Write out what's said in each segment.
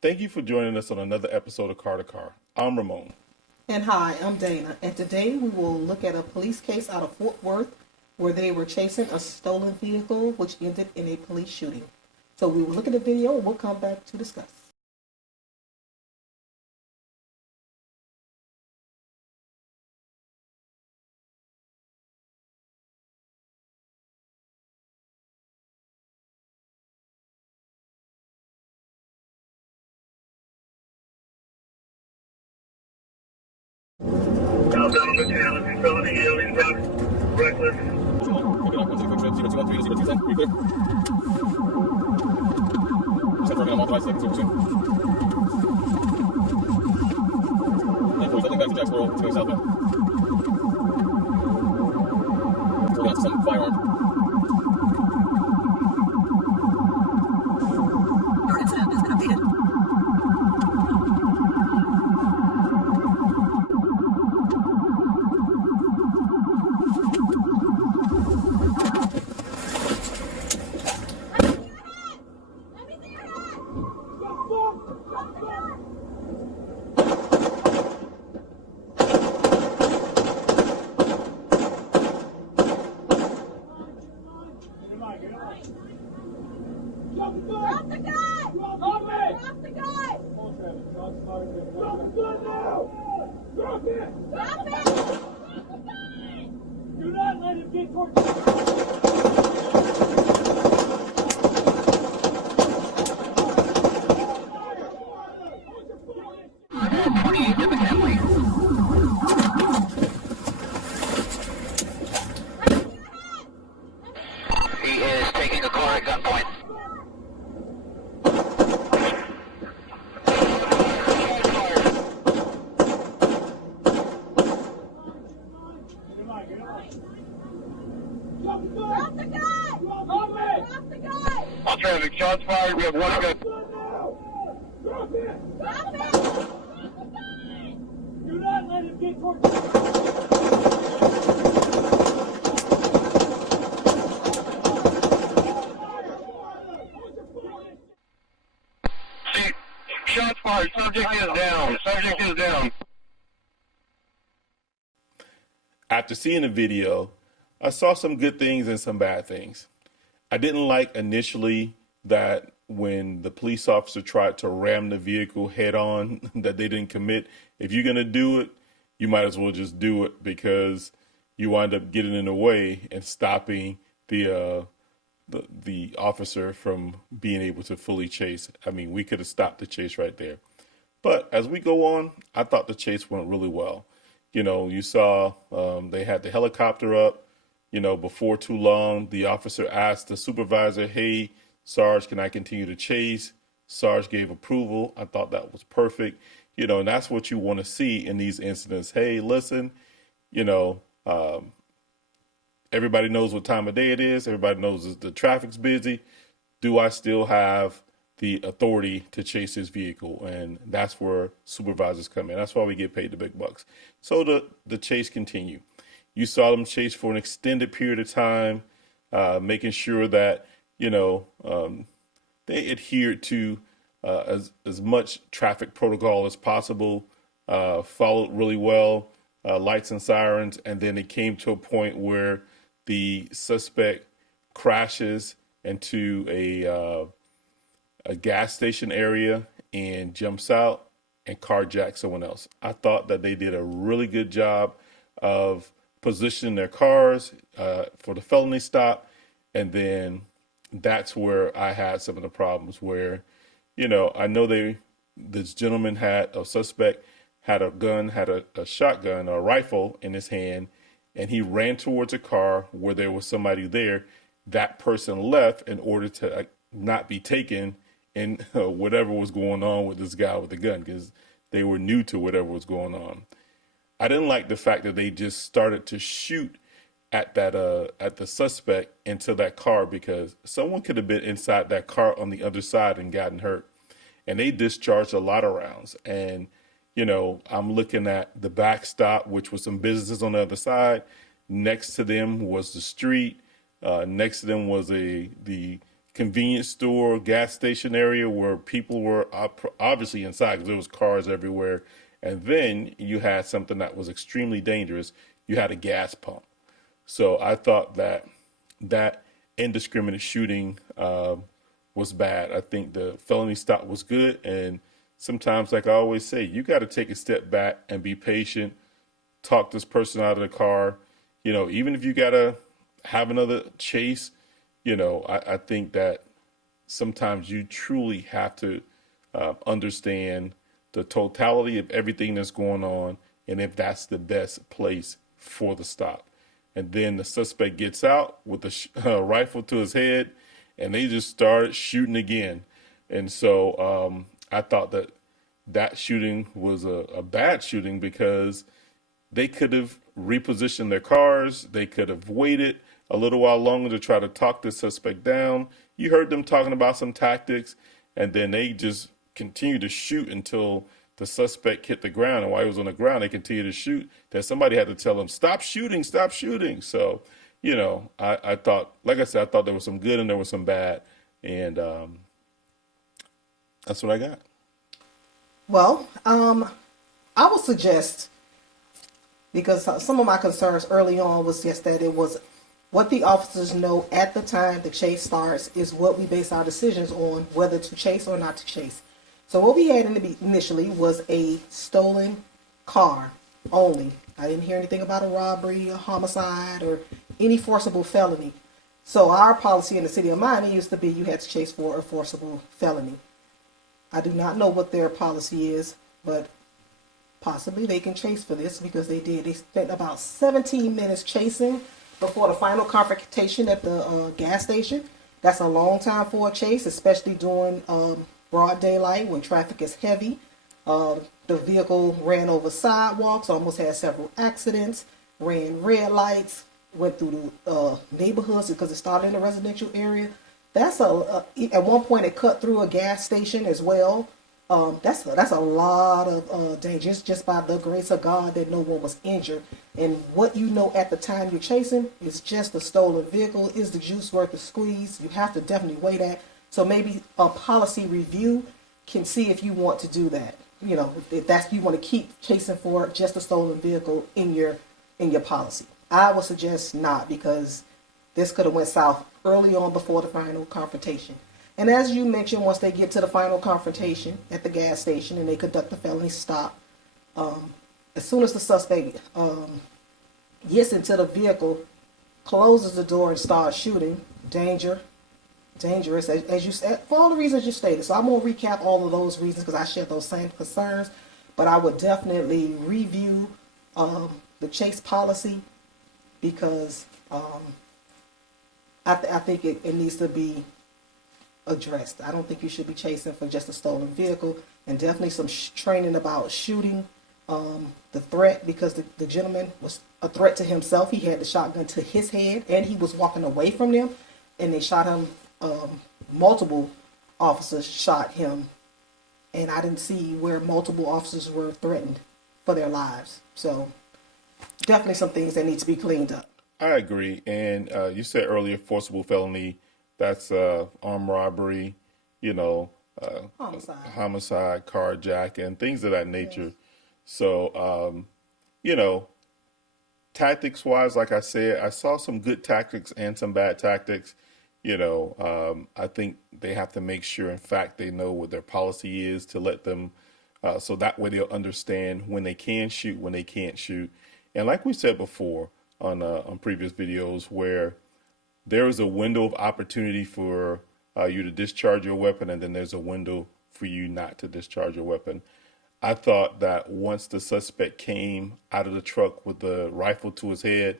Thank you for joining us on another episode of Car to Car. I'm Ramon. And hi, I'm Dana, and today we will look at a police case out of Fort Worth where they were chasing a stolen vehicle which ended in a police shooting. So we will look at the video and we'll come back to discuss. Southbound Battalion, facility, alien truck, reckless. Your incident has been updated. Drop the guy! Drop the guy! Drop the gun now! Drop it! Drop it! Drop the guy! Do not let him get towards He is taking a car at gunpoint. Drop the guy! Drop the guy! All traffic, shots fired, we have one gun. Drop it! Drop the guy! Do not let him get towards See, shots fired, subject is down, subject is down. After seeing the video, I saw some good things and some bad things. I didn't like initially that when the police officer tried to ram the vehicle head on, that they didn't commit. If you're going to do it, you might as well just do it because you wind up getting in the way and stopping the officer from being able to fully chase. I mean, we could have stopped the chase right there. But as we go on, I thought the chase went really well. You know, you saw they had the helicopter up. You know, before too long, the officer asked the supervisor, "Hey, Sarge, can I continue to chase?" Sarge gave approval. I thought that was perfect. You know, and that's what you want to see in these incidents. Hey, listen, you know, everybody knows what time of day it is. Everybody knows the traffic's busy. Do I still have the authority to chase this vehicle? And that's where supervisors come in. That's why we get paid the big bucks. So the chase continued. You saw them chase for an extended period of time, making sure that, you know, they adhered to as much traffic protocol as possible, followed really well, lights and sirens. And then it came to a point where the suspect crashes into a gas station area and jumps out and carjacks someone else. I thought that they did a really good job of positioning their cars for the felony stop. And then that's where I had some of the problems where, you know, I know this gentleman had a suspect had a gun, had a shotgun or a rifle in his hand, and he ran towards a car where there was somebody there. That person left in order to not be taken in whatever was going on with this guy with the gun because they were new to whatever was going on. I didn't like the fact that they just started to shoot at the suspect into that car because someone could have been inside that car on the other side and gotten hurt. And they discharged a lot of rounds. And, you know, I'm looking at the backstop, which was some businesses on the other side. Next to them was the street. Next to them was the convenience store, gas station area where people were obviously inside because there was cars everywhere. And then you had something that was extremely dangerous. You had a gas pump. So I thought that that indiscriminate shooting was bad. I think the felony stop was good. And sometimes, like I always say, you got to take a step back and be patient. Talk this person out of the car. Even if you got to have another chase, I think that sometimes you truly have to understand the totality of everything that's going on and if that's the best place for the stop. And then the suspect gets out with a rifle to his head and they just started shooting again. And so I thought that shooting was a bad shooting because they could have repositioned their cars. They could have waited a little while longer to try to talk the suspect down. You heard them talking about some tactics, and then they just continued to shoot until the suspect hit the ground. And while he was on the ground, they continued to shoot. That somebody had to tell him, stop shooting, stop shooting. So, I thought, like I said, I thought there was some good and there was some bad. And that's what I got. Well, I would suggest, because some of my concerns early on was just that it was what the officers know at the time the chase starts is what we base our decisions on, whether to chase or not to chase. So what we had initially was a stolen car only. I didn't hear anything about a robbery, a homicide, or any forcible felony. So our policy in the city of Miami used to be you had to chase for a forcible felony. I do not know what their policy is, but possibly they can chase for this because they did. They spent about 17 minutes chasing before the final confrontation at the gas station. That's a long time for a chase, especially during broad daylight when traffic is heavy. The vehicle ran over sidewalks, almost had several accidents, ran red lights, went through the neighborhoods because it started in a residential area. That's at one point it cut through a gas station as well. That's a lot of danger. It's just by the grace of God that no one was injured. And what you know at the time you're chasing is just a stolen vehicle. Is the juice worth the squeeze? You have to definitely weigh that. So maybe a policy review can see if you want to do that. If you want to keep chasing for just a stolen vehicle in your policy. I would suggest not, because this could have went south early on before the final confrontation. And as you mentioned, once they get to the final confrontation at the gas station and they conduct the felony stop, as soon as the suspect gets into the vehicle, closes the door and starts shooting, dangerous, as you said, for all the reasons you stated. So I'm going to recap all of those reasons because I share those same concerns. But I would definitely review the chase policy because I think it needs to be addressed. I don't think you should be chasing for just a stolen vehicle, and definitely some training about shooting the threat, because the gentleman was a threat to himself. He had the shotgun to his head and he was walking away from them, and they shot him. Multiple officers shot him, and I didn't see where multiple officers were threatened for their lives. So definitely some things that need to be cleaned up. I agree. And you said earlier, forcible felony, that's armed robbery, homicide, carjacking, things of that nature. Yes. So, tactics wise, like I said, I saw some good tactics and some bad tactics. I think they have to make sure, in fact, they know what their policy is to let them, so that way they'll understand when they can shoot, when they can't shoot. And like we said before on previous videos, where there is a window of opportunity for you to discharge your weapon, and then there's a window for you not to discharge your weapon. I thought that once the suspect came out of the truck with the rifle to his head,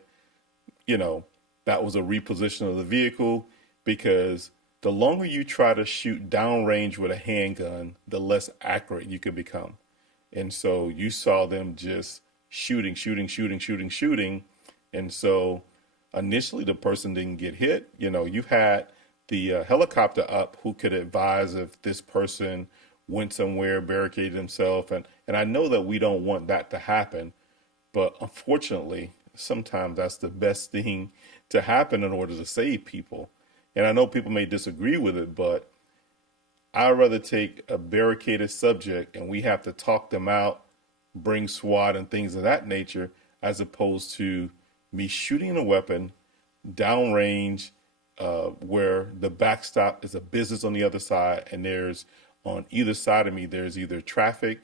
that was a reposition of the vehicle, because the longer you try to shoot downrange with a handgun, the less accurate you can become. And so you saw them just shooting. And so initially the person didn't get hit. You had the helicopter up who could advise if this person went somewhere, barricaded himself. And I know that we don't want that to happen, but unfortunately, sometimes that's the best thing to happen in order to save people. And I know people may disagree with it, but I'd rather take a barricaded subject and we have to talk them out, bring SWAT and things of that nature, as opposed to me shooting a weapon downrange, where the backstop is a business on the other side, and there's on either side of me, there's either traffic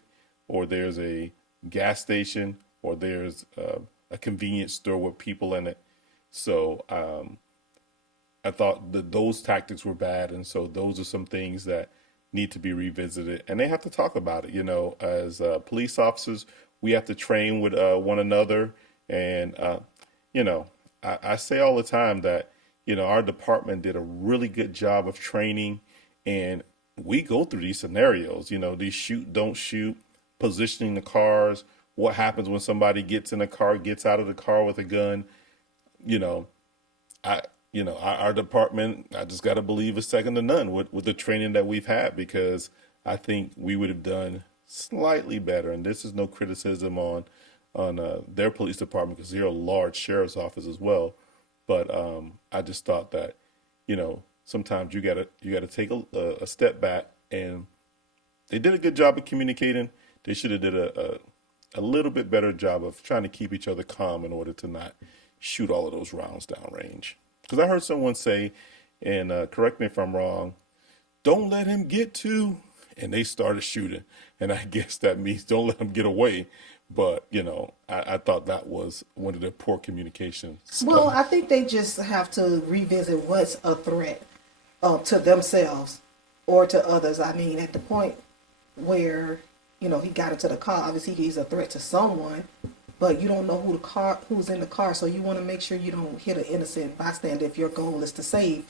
or there's a gas station or there's a convenience store with people in it. So I thought that those tactics were bad, and so those are some things that need to be revisited, and they have to talk about it. You know, as police officers, we have to train with one another, and you know, I say all the time that, you know, our department did a really good job of training, and we go through these scenarios. You know, these shoot, don't shoot, positioning the cars, what happens when somebody gets in a car, gets out of the car with a gun. You know, our department, I just got to believe, is second to none with the training that we've had, because I think we would have done slightly better. And this is no criticism on their police department, because they're a large sheriff's office as well. But I just thought that, you know, sometimes you gotta take a step back, and they did a good job of communicating. They should have did a little bit better job of trying to keep each other calm in order to not shoot all of those rounds downrange. Because I heard someone say, and correct me if I'm wrong, don't let him get to, and they started shooting. And I guess that means don't let him get away. But, you know, I thought that was one of the poor communications. Well, I think they just have to revisit what's a threat to themselves or to others. I mean, at the point where, you know, he got into the car, obviously he's a threat to someone, but you don't know who's in the car, so you want to make sure you don't hit an innocent bystander if your goal is to save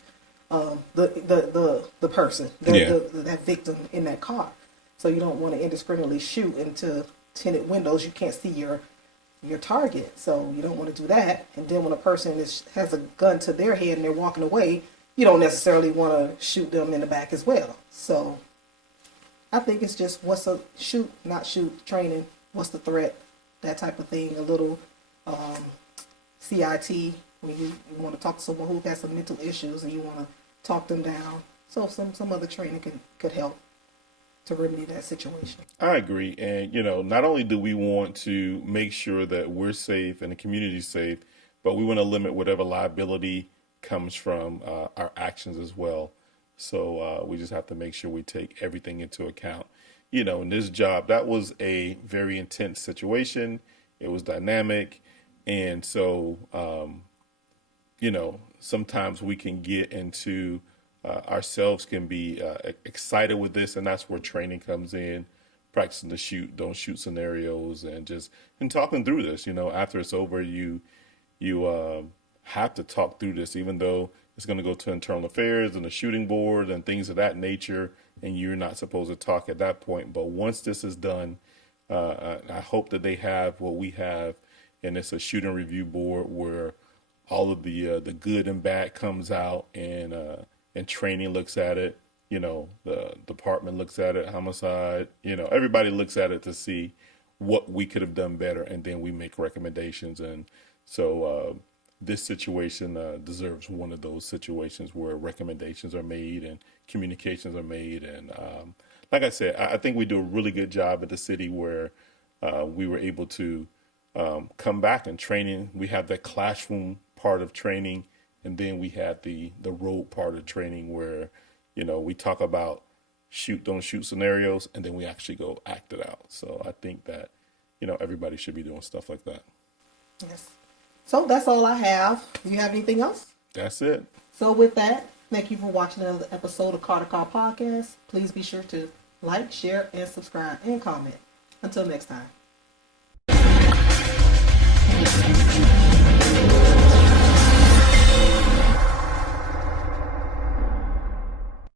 the person, that victim in that car. So you don't want to indiscriminately shoot into tinted windows. You can't see your target, so you don't want to do that. And then when a person has a gun to their head and they're walking away, you don't necessarily want to shoot them in the back as well. So I think it's just what's a shoot, not shoot training, what's the threat, that type of thing. A little CIT when you want to talk to someone who has some mental issues and you want to talk them down. So some other training could help to remedy that situation. I agree. And, you know, not only do we want to make sure that we're safe and the community's safe, but we want to limit whatever liability comes from our actions as well. So we just have to make sure we take everything into account. You know, in this job, that was a very intense situation. It was dynamic. And so, you know, sometimes we can get into ourselves can be excited with this, and that's where training comes in, practicing the shoot, don't shoot scenarios, and talking through this. You know, after it's over, you have to talk through this, even though it's going to go to internal affairs and the shooting board and things of that nature, and you're not supposed to talk at that point. But once this is done, I hope that they have what we have, and it's a shooting review board where all of the good and bad comes out, and training looks at it, you know, the department looks at it, homicide, you know, everybody looks at it to see what we could have done better, and then we make recommendations. And so this situation deserves one of those situations where recommendations are made and communications are made. And like I said, I think we do a really good job at the city where we were able to come back and training. We have that classroom part of training, and then we had the road part of training where, you know, we talk about shoot, don't shoot scenarios, and then we actually go act it out. So I think that, you know, everybody should be doing stuff like that. Yes. So that's all I have. Do you have anything else? That's it. So with that, thank you for watching another episode of Car to Car Podcast. Please be sure to like, share, and subscribe, and comment. Until next time.